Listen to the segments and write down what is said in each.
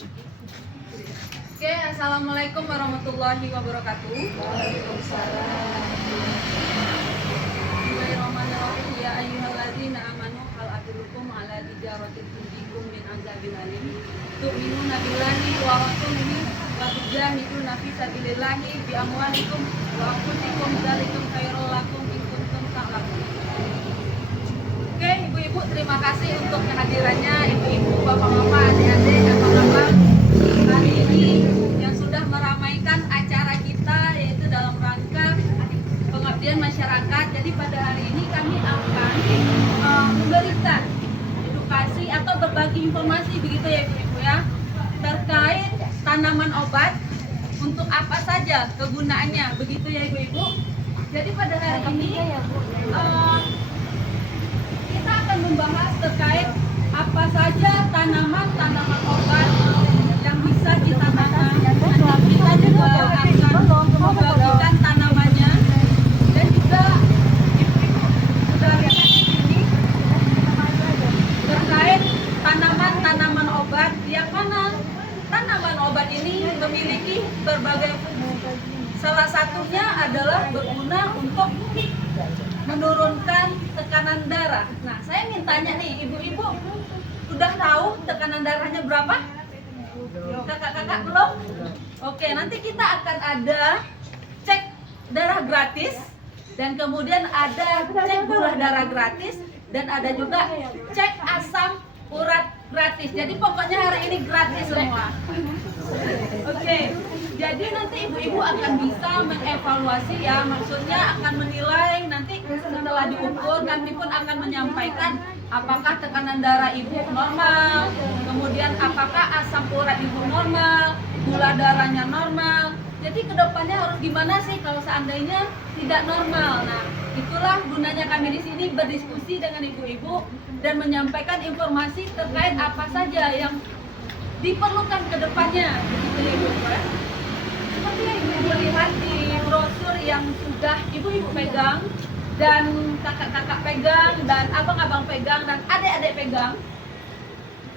Oke, assalamualaikum warahmatullahi wabarakatuh. Waalaikumsalam. Bismillahirrahmanirrahim. Ya ayyuhalladzina amanu hal adullukum ala tijaratin tunjikum min azabin alim. Tu'minuna billahi wa rasulihi wa tujahiduna fi sabilillahi bi amwalikum wa anfusikum dzalikum khairul lakum in kuntum ta'lamun. Oke, ibu-ibu, terima kasih untuk kehadirannya, ibu-ibu, bapak-bapak, adik-adik, kakak-kakak hari ini yang sudah meramaikan acara kita, yaitu dalam rangka pengabdian masyarakat. Jadi pada hari ini kami akan memberikan edukasi atau berbagi informasi begitu ya ibu-ibu ya, terkait tanaman obat, untuk apa saja kegunaannya begitu ya ibu-ibu. Jadi pada hari ini kita akan membahas terkait apa saja tanaman-tanaman obat yang bisa kita tanam. Nanti kita juga akan membagikan tanamannya, dan juga ibu-ibu sudah lihat di sini terkait tanaman-tanaman obat, yang mana tanaman obat ini memiliki berbagai fungsi. Salah satunya adalah berguna untuk menurunkan tekanan darah. Nah, saya mintanya nih, ibu-ibu udah tahu tekanan darahnya berapa? Kakak-kakak belum? Oke, nanti kita akan ada cek darah gratis, dan kemudian ada cek gula darah gratis, dan ada juga cek asam urat gratis. Jadi pokoknya hari ini gratis semua. Oke, jadi nanti ibu-ibu akan bisa mengevaluasi ya, maksudnya akan menilai nanti setelah diukur, kami pun akan menyampaikan apakah tekanan darah ibu normal, kemudian apakah asam urat ibu normal, gula darahnya normal. Jadi kedepannya harus gimana sih kalau seandainya tidak normal. Nah, itulah gunanya kami di sini berdiskusi dengan ibu-ibu dan menyampaikan informasi terkait apa saja yang diperlukan kedepannya. Begitu ya ibu-ibu ya. Seperti yang ibu lihat di brosur yang sudah ibu-ibu pegang, dan kakak-kakak pegang, dan abang-abang pegang, dan adik-adik pegang.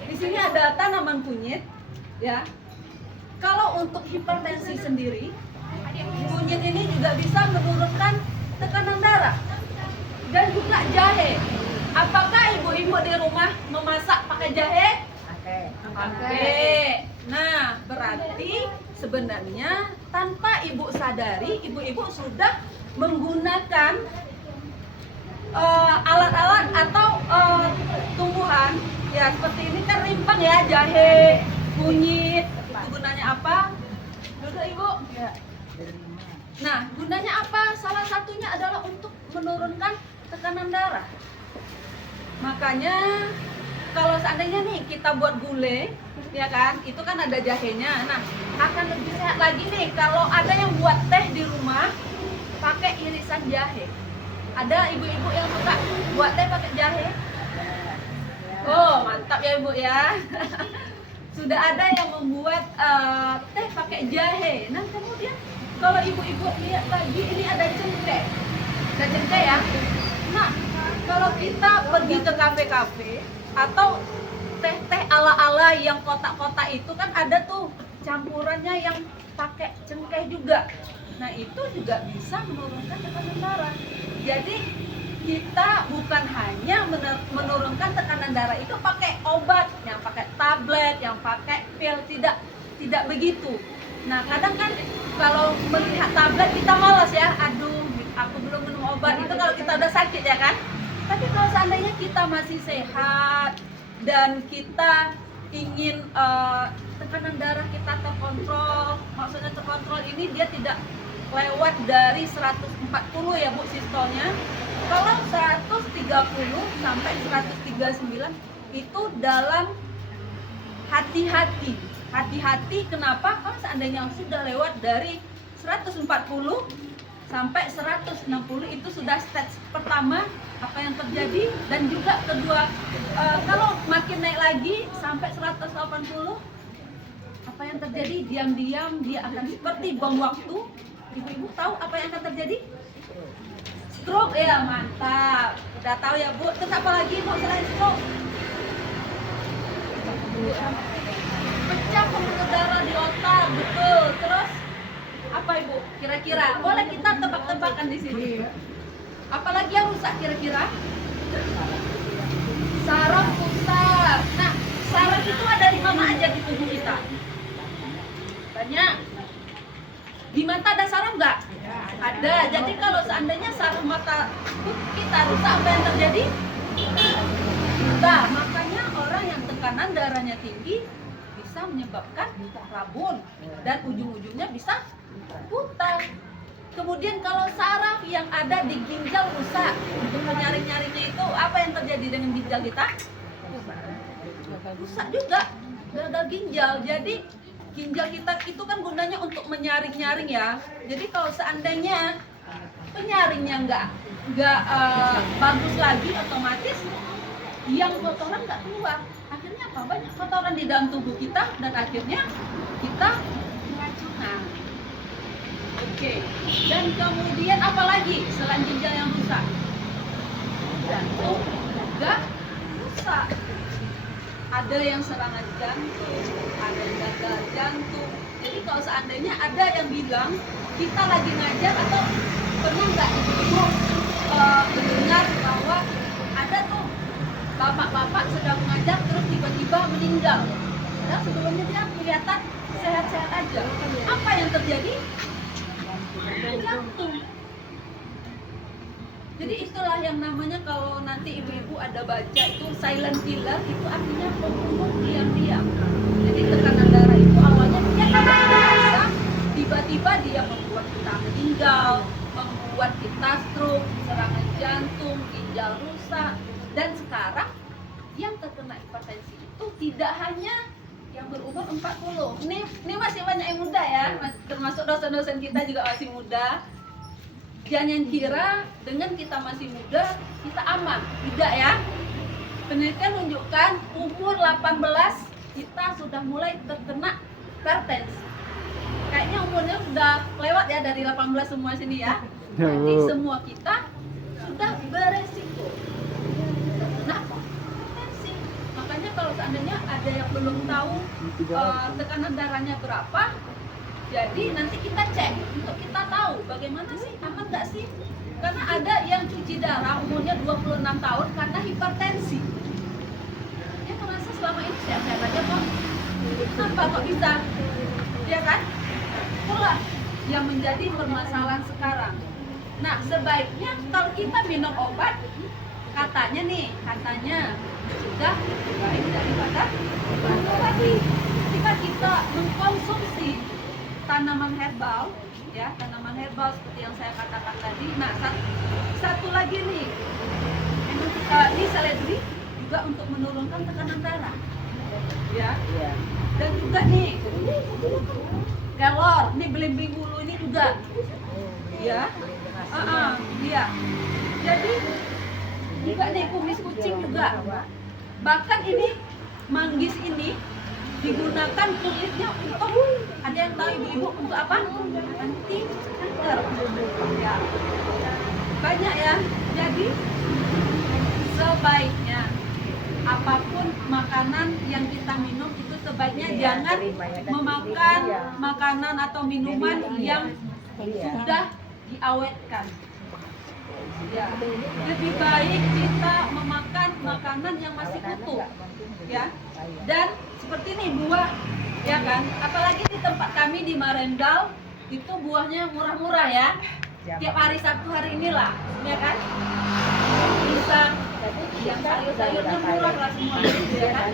Di sini ada tanaman kunyit, ya. Kalau untuk hipertensi sendiri, kunyit ini juga bisa menurunkan tekanan darah, dan juga jahe. Apakah ibu-ibu di rumah memasak pakai jahe? Pakai. Nah, berarti sebenarnya tanpa ibu sadari, ibu-ibu sudah menggunakan alat-alat atau tumbuhan ya, seperti ini kan rimpang ya, jahe, kunyit. Itu gunanya apa? Duduk ibu. Nah, gunanya apa? Salah satunya adalah untuk menurunkan tekanan darah. Makanya kalau seandainya nih kita buat gulai, ya kan, itu kan ada jahenya. Nah, akan lebih sehat lagi nih kalau ada yang buat teh di rumah pakai irisan jahe. Ada ibu-ibu yang suka buat teh pakai jahe? Oh, mantap ya ibu ya. Sudah ada yang membuat teh pakai jahe. Nah, kemudian kalau ibu-ibu lihat lagi, ini ada cengkeh. Ada cengkeh ya. Nah, kalau kita pergi ke kafe-kafe atau teh-teh ala-ala yang kotak-kotak itu kan ada tuh campurannya yang pakai cengkeh juga. Nah, itu juga bisa menurunkan tekanan darah. Jadi kita bukan hanya menurunkan tekanan darah itu pakai obat, yang pakai tablet, yang pakai pil, tidak begitu. Nah, kadang kan kalau melihat tablet kita malas ya, aduh aku belum minum obat, itu kalau kita udah sakit ya kan. Tapi kalau seandainya kita masih sehat dan kita ingin tekanan darah kita terkontrol, maksudnya terkontrol ini dia tidak lewat dari 140 ya bu sistolnya. Kalau 130 sampai 139 itu dalam hati-hati. Hati-hati kenapa? Kalau seandainya sudah lewat dari 140 sampai 160 itu sudah stage pertama, apa yang terjadi, dan juga kedua kalau makin naik lagi sampai 180, apa yang terjadi? Diam-diam dia akan seperti bom waktu. Ibu-ibu tahu apa yang akan terjadi? Stroke ya, mantap. Udah tahu ya bu. Terus apa lagi bu selain stroke? Pecah betul. Terus apa Ibu? Kira-kira boleh kita tebak-tebakan di sini. Apalagi yang rusak kira-kira? Saraf pusat. Nah, saraf itu ada di mana aja di tubuh kita? Banyak. Di mata ada saraf nggak? Ada. Jadi kalau seandainya saraf mata kita rusak, apa yang terjadi? Buta. Makanya orang yang tekanan darahnya tinggi bisa menyebabkan rabun dan ujung-ujungnya bisa buta. Kemudian kalau saraf yang ada di ginjal rusak, untuk menyaring-nyaringnya itu apa yang terjadi dengan ginjal kita? Rusak juga, gagal ginjal. Jadi ginjal kita itu kan gunanya untuk menyaring-nyaring ya. Jadi kalau seandainya penyaringnya nggak bagus lagi, otomatis yang kotoran nggak keluar. Akhirnya apa? Banyak kotoran di dalam tubuh kita dan akhirnya kita keracunan. Oke. Dan kemudian apa lagi selain ginjal yang rusak? Jantung juga rusak. Ada yang serangan jantung, ada yang gagal jantung. Jadi kalau seandainya ada yang bilang kita lagi ngajar atau pernah nggak ibu mendengar bahwa ada tuh bapak-bapak sedang mengajar terus tiba-tiba meninggal. Padahal sebelumnya dia kelihatan sehat-sehat aja. Apa yang terjadi? Jantung. Jadi itulah yang namanya kalau nanti ibu-ibu ada baca itu silent killer, itu artinya pembunuh diam-diam. Jadi tekanan darah itu awalnya dia tidak terasa, tiba-tiba dia membuat kita meninggal, membuat kita stroke, serangan jantung, ginjal rusak. Dan sekarang yang terkena hipertensi itu tidak hanya yang berumur 40. Ini masih banyak yang muda ya, termasuk dosen-dosen kita juga masih muda. Jangan kira dengan kita masih muda kita aman, tidak ya. Penelitian menunjukkan umur 18 kita sudah mulai terkena hipertensi. Kayaknya umurnya sudah lewat ya dari 18 semua sini ya. Jadi semua kita sudah beresiko terkena hipertensi. Makanya kalau seandainya ada yang belum tahu tekanan darahnya berapa, jadi nanti kita cek untuk kita tahu bagaimana sih, aman nggak sih? Karena ada yang cuci darah umurnya 26 tahun karena hipertensi. Dia merasa selama ini sehat-sehat aja kok. Kenapa kok bisa? Ya kan? Itulah yang menjadi permasalahan sekarang. Nah, sebaiknya kalau kita minum obat, katanya sudah baik daripada lagi. Ketika kita mengkonsumsi tanaman herbal, ya tanaman herbal seperti yang saya katakan tadi. Nah, satu lagi nih, ini seledri juga untuk menurunkan tekanan darah, ya. Dan juga nih, kelor, ini belimbing bulu ini juga, ya. Iya. Jadi juga nih kumis kucing juga. Bahkan ini manggis ini digunakan kulitnya untuk, ada yang tahu ibu-ibu untuk apa? Anti kanker. Ya. Banyak ya. Jadi sebaiknya apapun makanan yang kita minum itu sebaiknya jangan memakan makanan atau minuman yang sudah diawetkan. Ya. Lebih baik kita memakan makanan yang masih utuh. Ya. Dan seperti ini buah, ya kan? Apalagi di tempat kami di Marendal itu buahnya murah-murah ya. Tiap hari Sabtu hari inilah, ya kan? Bisa yang sayur-sayurnya murah lah semua, ya kan?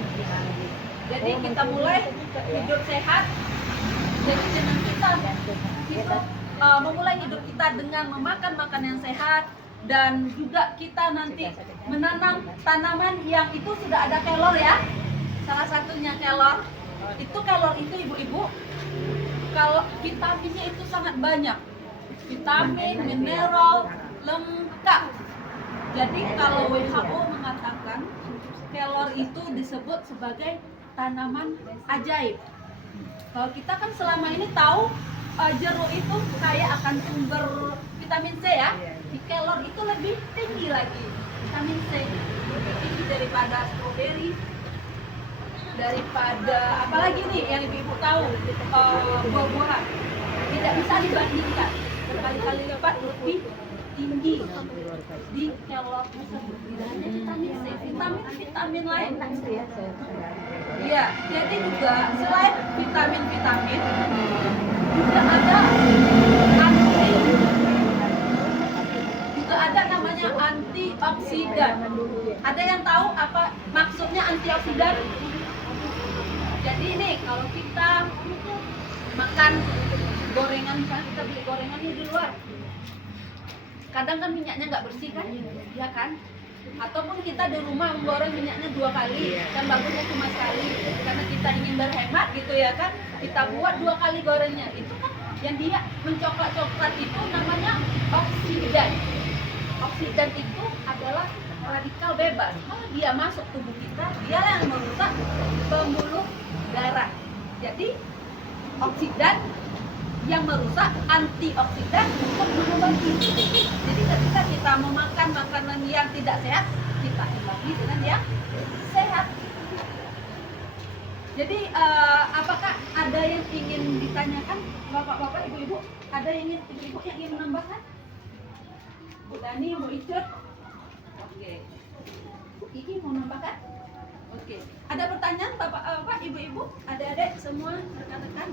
Jadi kita mulai hidup sehat. Jadi dengan kita memulai hidup kita dengan memakan makanan yang sehat, dan juga kita nanti menanam tanaman yang itu sudah ada kelor ya. Salah satunya kelor. Kelor itu ibu-ibu, kalau vitaminnya itu sangat banyak. Vitamin, mineral, lengkap. Jadi kalau WHO mengatakan kelor itu disebut sebagai tanaman ajaib. Kalau kita kan selama ini tahu jeruk itu kaya akan sumber vitamin C ya. Di kelor itu lebih tinggi lagi vitamin C, lebih tinggi daripada stroberi daripada apalagi nih yang ibu-ibu tahu, buah-buahan tidak bisa dibandingkan, berkali-kali lipat lebih tinggi di kalori tersebut. Vitamin C, vitamin lain. Iya, jadi juga selain vitamin-vitamin juga ada namanya antioksidan. Ada yang tahu apa maksudnya antioksidan? Jadi nih kalau kita makan gorengan, kan kita beli gorengannya di luar, kadang kan minyaknya nggak bersih kan, ya kan? Ataupun kita di rumah menggoreng minyaknya 2 kali, kan bagusnya cuma sekali, karena kita ingin berhemat gitu ya kan, kita buat 2 kali gorengnya. Itu kan yang dia mencoklat-coklat itu namanya oksidan. Oksidan itu adalah radikal bebas. Kalau dia masuk tubuh kita, dia yang merusak pembuluh darah. Jadi oksidan yang merusak, antioksidan untuk mengobati. Jadi ketika kita memakan makanan yang tidak sehat, kita imbangi dengan yang sehat. Jadi apakah ada yang ingin ditanyakan, bapak-bapak, ibu-ibu? Ada yang ingin, ibu-ibu yang ingin menambahkan? Bu Dani, Bu Icut? Oke. Bu Iki mau menambahkan? Oke. Ada pertanyaan, bapak-bapak, ibu-ibu, adik-adik, semua rekan-rekan?